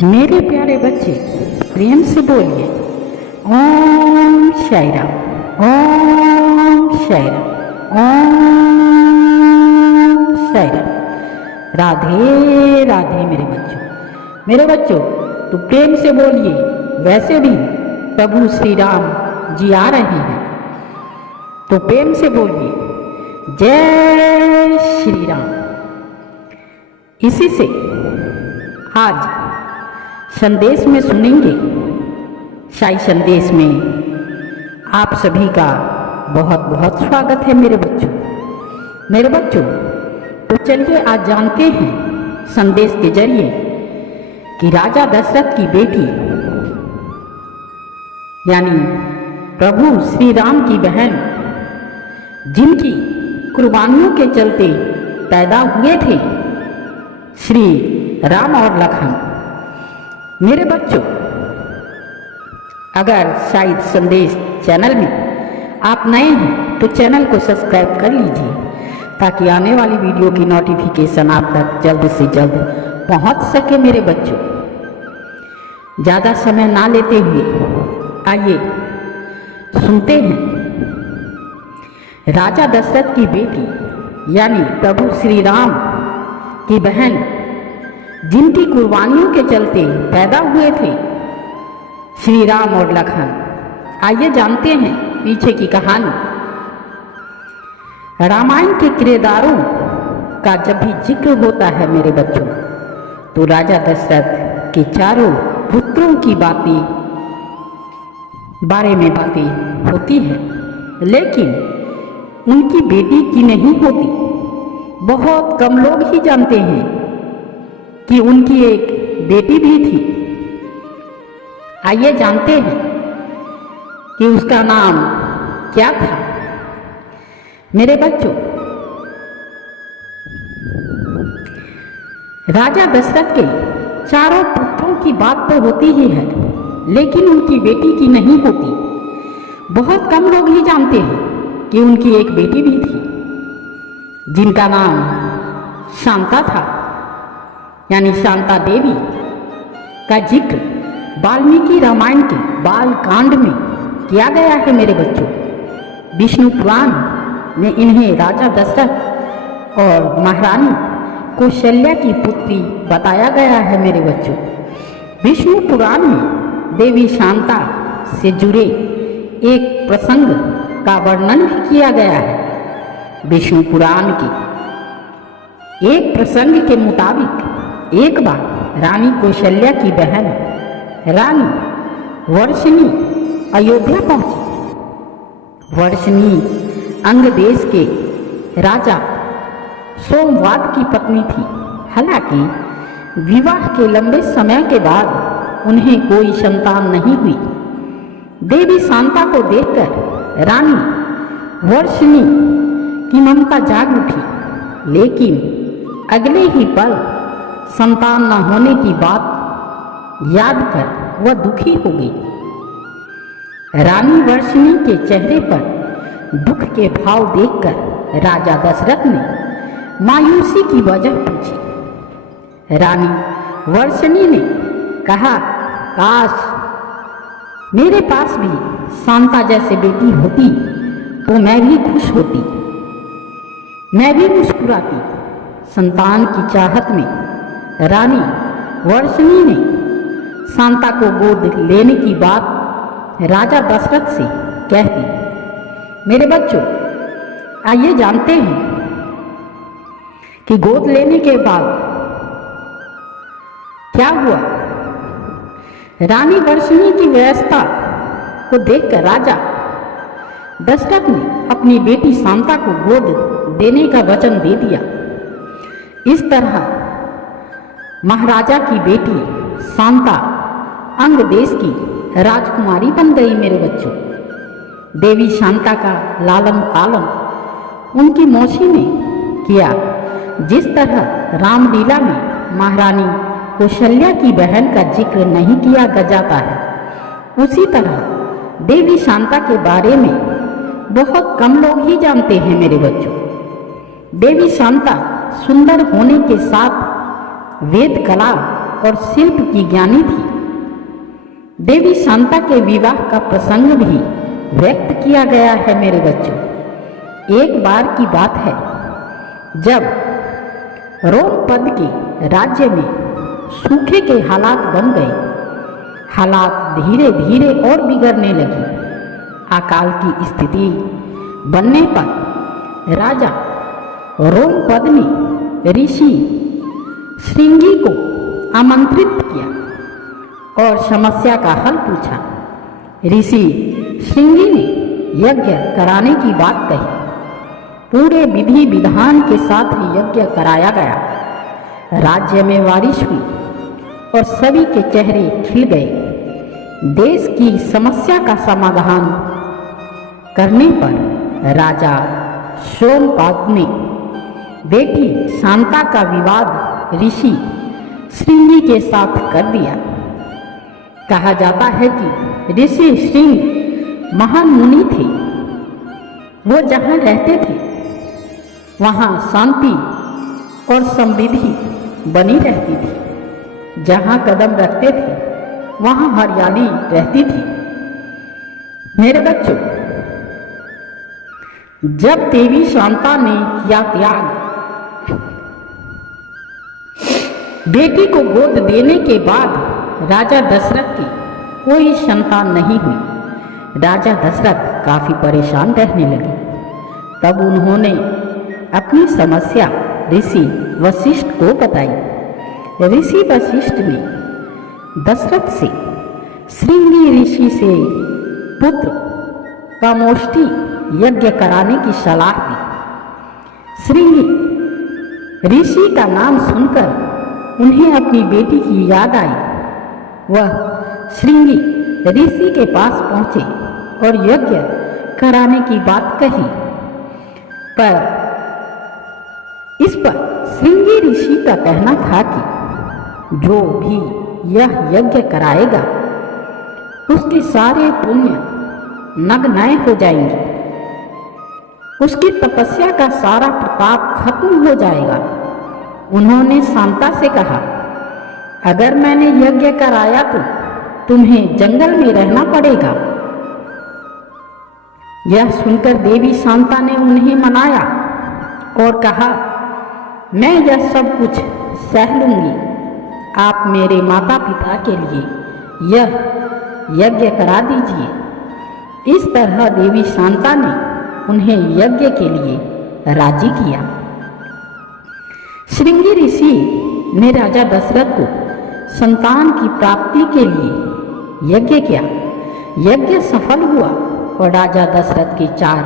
मेरे प्यारे बच्चे, प्रेम से बोलिए ओम साई राम, ओम साई राम, ओम साई राम। राधे राधे मेरे बच्चों तो प्रेम से बोलिए। वैसे भी प्रभु श्री राम जी आ रहे हैं तो प्रेम से बोलिए जय श्री राम। इसी से आज संदेश में सुनेंगे। साई संदेश में आप सभी का बहुत बहुत स्वागत है मेरे बच्चों। तो चलिए आज जानते हैं संदेश के जरिए कि राजा दशरथ की बेटी यानी प्रभु श्री राम की बहन, जिनकी कुर्बानियों के चलते पैदा हुए थे श्री राम और लखन। मेरे बच्चों, अगर शायद संदेश चैनल में आप नए हैं तो चैनल को सब्सक्राइब कर लीजिए ताकि आने वाली वीडियो की नोटिफिकेशन आप तक जल्द से जल्द पहुंच सके। मेरे बच्चों, ज़्यादा समय ना लेते हुए आइए सुनते हैं राजा दशरथ की बेटी यानी प्रभु श्री राम की बहन, जिनकी कुर्बानियों के चलते पैदा हुए थे श्री राम और लखन। आइए जानते हैं पीछे की कहानी। रामायण के किरदारों का जब भी जिक्र होता है मेरे बच्चों, तो राजा दशरथ के चारों पुत्रों की बारे में बातें होती है, लेकिन उनकी बेटी की नहीं होती। बहुत कम लोग ही जानते हैं कि उनकी एक बेटी भी थी। आइए जानते हैं कि उसका नाम क्या था। मेरे बच्चों, राजा दशरथ के चारों पुत्रों की बात तो होती ही है, लेकिन उनकी बेटी की नहीं होती। बहुत कम लोग ही जानते हैं कि उनकी एक बेटी भी थी, जिनका नाम शांता था, यानी शांता देवी का जिक्र वाल्मीकि रामायण के बाल कांड में किया गया है। मेरे बच्चों, विष्णु पुराण में इन्हें राजा दशरथ और महारानी कौशल्या की पुत्री बताया गया है। मेरे बच्चों, विष्णु पुराण में देवी शांता से जुड़े एक प्रसंग का वर्णन भी किया गया है। विष्णु पुराण के एक प्रसंग के मुताबिक एक बार रानी कौशल्या की बहन रानी वर्षिणी अयोध्या पहुंची। वर्षिणी अंग देश के राजा सोमवाद की पत्नी थी। हालांकि विवाह के लंबे समय के बाद उन्हें कोई संतान नहीं हुई। देवी शांता को देखकर रानी वर्षिणी की ममता जाग उठी, लेकिन अगले ही पल संतान न होने की बात याद कर वह दुखी हो गई। रानी वर्षिणी के चेहरे पर दुख के भाव देखकर राजा दशरथ ने मायूसी की वजह पूछी। रानी वर्षिणी ने कहा, काश मेरे पास भी शांता जैसे बेटी होती तो मैं भी खुश होती, मैं भी मुस्कुराती। संतान की चाहत में रानी वर्षिणी ने शांता को गोद लेने की बात राजा दशरथ से कह दी। मेरे बच्चों, आइए जानते हैं कि गोद लेने के बाद क्या हुआ। रानी वर्षिणी की व्यवस्था को देखकर राजा दशरथ ने अपनी बेटी शांता को गोद देने का वचन दे दिया। इस तरह महाराजा की बेटी शांता अंग देश की राजकुमारी बन गई। मेरे बच्चों, देवी शांता का लालन पालन उनकी मौसी ने किया। जिस तरह रामलीला में महारानी कौशल्या की बहन का जिक्र नहीं किया जाता है, उसी तरह देवी शांता के बारे में बहुत कम लोग ही जानते हैं। मेरे बच्चों, देवी शांता सुंदर होने के साथ वेद कला और शिल्प की ज्ञानी थी। देवी शांता के विवाह का प्रसंग भी व्यक्त किया गया है मेरे बच्चों। एक बार की बात है जब रोम पद के राज्य में सूखे के हालात बन गए। हालात धीरे धीरे और बिगड़ने लगी। अकाल की स्थिति बनने पर राजा रोम पद ने ऋषि श्रृंगी को आमंत्रित किया और समस्या का हल पूछा। ऋषि श्रृंगी ने यज्ञ कराने की बात कही। पूरे विधि विधान के साथ यज्ञ कराया गया। राज्य में बारिश हुई और सभी के चेहरे खिल गए। देश की समस्या का समाधान करने पर राजा सोमपाद ने बेटी शांता का विवाद ऋषि श्रृंगी के साथ कर दिया। कहा जाता है कि ऋषि श्रृंग महान मुनि थे। वो जहाँ रहते थे वहाँ शांति और समृद्धि बनी रहती थी। जहाँ कदम रखते थे वहाँ हरियाली रहती थी। मेरे बच्चों, जब देवी शांता ने किया त्याग, बेटी को गोद देने के बाद राजा दशरथ की कोई संतान नहीं हुई। राजा दशरथ काफी परेशान रहने लगे। तब उन्होंने अपनी समस्या ऋषि वशिष्ठ को बताई। ऋषि वशिष्ठ ने दशरथ से श्रृंगी ऋषि से पुत्र कामोष्ठी यज्ञ कराने की सलाह दी। श्रृंगी ऋषि का नाम सुनकर उन्हें अपनी बेटी की याद आई। वह श्रृंगी ऋषि के पास पहुंचे और यज्ञ कराने की बात कही। पर इस पर श्रृंगी ऋषि का कहना था कि जो भी यह यज्ञ कराएगा उसके सारे पुण्य नग्न हो जाएंगे। उसकी तपस्या का सारा प्रताप खत्म हो जाएगा। उन्होंने शांता से कहा, अगर मैंने यज्ञ कराया तो तुम्हें जंगल में रहना पड़ेगा। यह सुनकर देवी शांता ने उन्हें मनाया और कहा, मैं यह सब कुछ सह लूंगी। आप मेरे माता पिता के लिए यह यज्ञ करा दीजिए। इस तरह देवी शांता ने उन्हें यज्ञ के लिए राजी किया। श्रृंगी ऋषि ने राजा दशरथ को संतान की प्राप्ति के लिए यज्ञ किया। यज्ञ सफल हुआ और राजा दशरथ के 4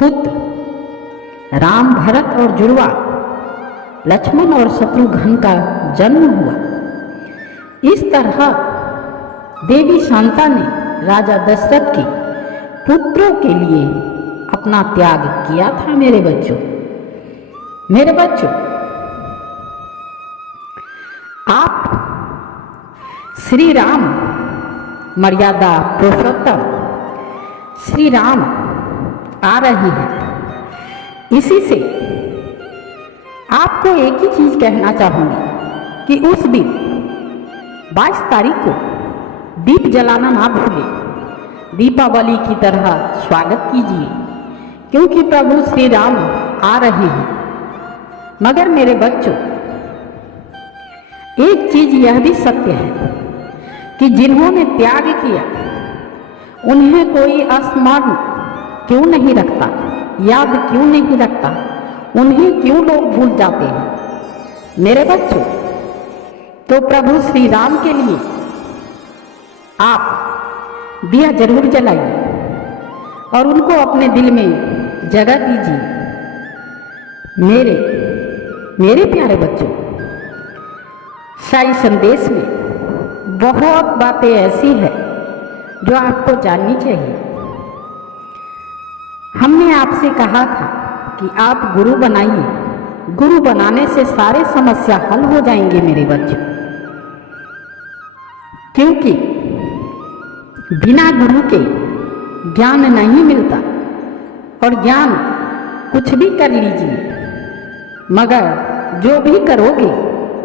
पुत्र राम, भरत और जुड़वा लक्ष्मण और शत्रुघ्न का जन्म हुआ। इस तरह देवी शांता ने राजा दशरथ के पुत्रों के लिए अपना त्याग किया था। मेरे बच्चों, आप श्री राम मर्यादा पुरुषोत्तम श्री राम आ रहे हैं। इसी से आपको एक ही चीज कहना चाहूंगी कि उस दिन 22 तारीख को दीप जलाना ना भूलें। दीपावली की तरह स्वागत कीजिए, क्योंकि प्रभु श्री राम आ रहे हैं। मगर मेरे बच्चों, एक चीज यह भी सत्य है कि जिन्होंने त्याग किया उन्हें कोई स्मरण क्यों नहीं रखता, याद क्यों नहीं रखता, उन्हें क्यों लोग भूल जाते हैं। मेरे बच्चों, तो प्रभु श्री राम के लिए आप दिया जरूर जलाइए और उनको अपने दिल में जगह दीजिए। मेरे प्यारे बच्चों, साई संदेश में बहुत बातें ऐसी है जो आपको जाननी चाहिए। हमने आपसे कहा था कि आप गुरु बनाइए। गुरु बनाने से सारे समस्या हल हो जाएंगे मेरे बच्चों, क्योंकि बिना गुरु के ज्ञान नहीं मिलता। और ज्ञान कुछ भी कर लीजिए, मगर जो भी करोगे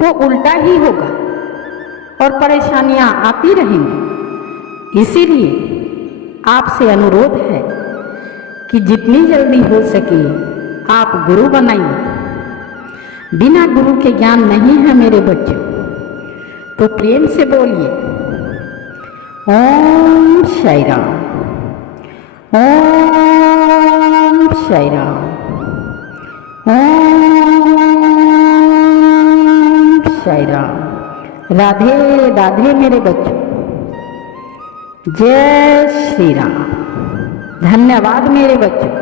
तो उल्टा ही होगा और परेशानियां आती रहेंगी। इसीलिए आपसे अनुरोध है कि जितनी जल्दी हो सके आप गुरु बनाइए। बिना गुरु के ज्ञान नहीं है मेरे बच्चों, तो प्रेम से बोलिए ओम साई राम, ओम साई राम, ओम साई राम। राधे राधे मेरे बच्चों, जय श्री राम। धन्यवाद मेरे बच्चों।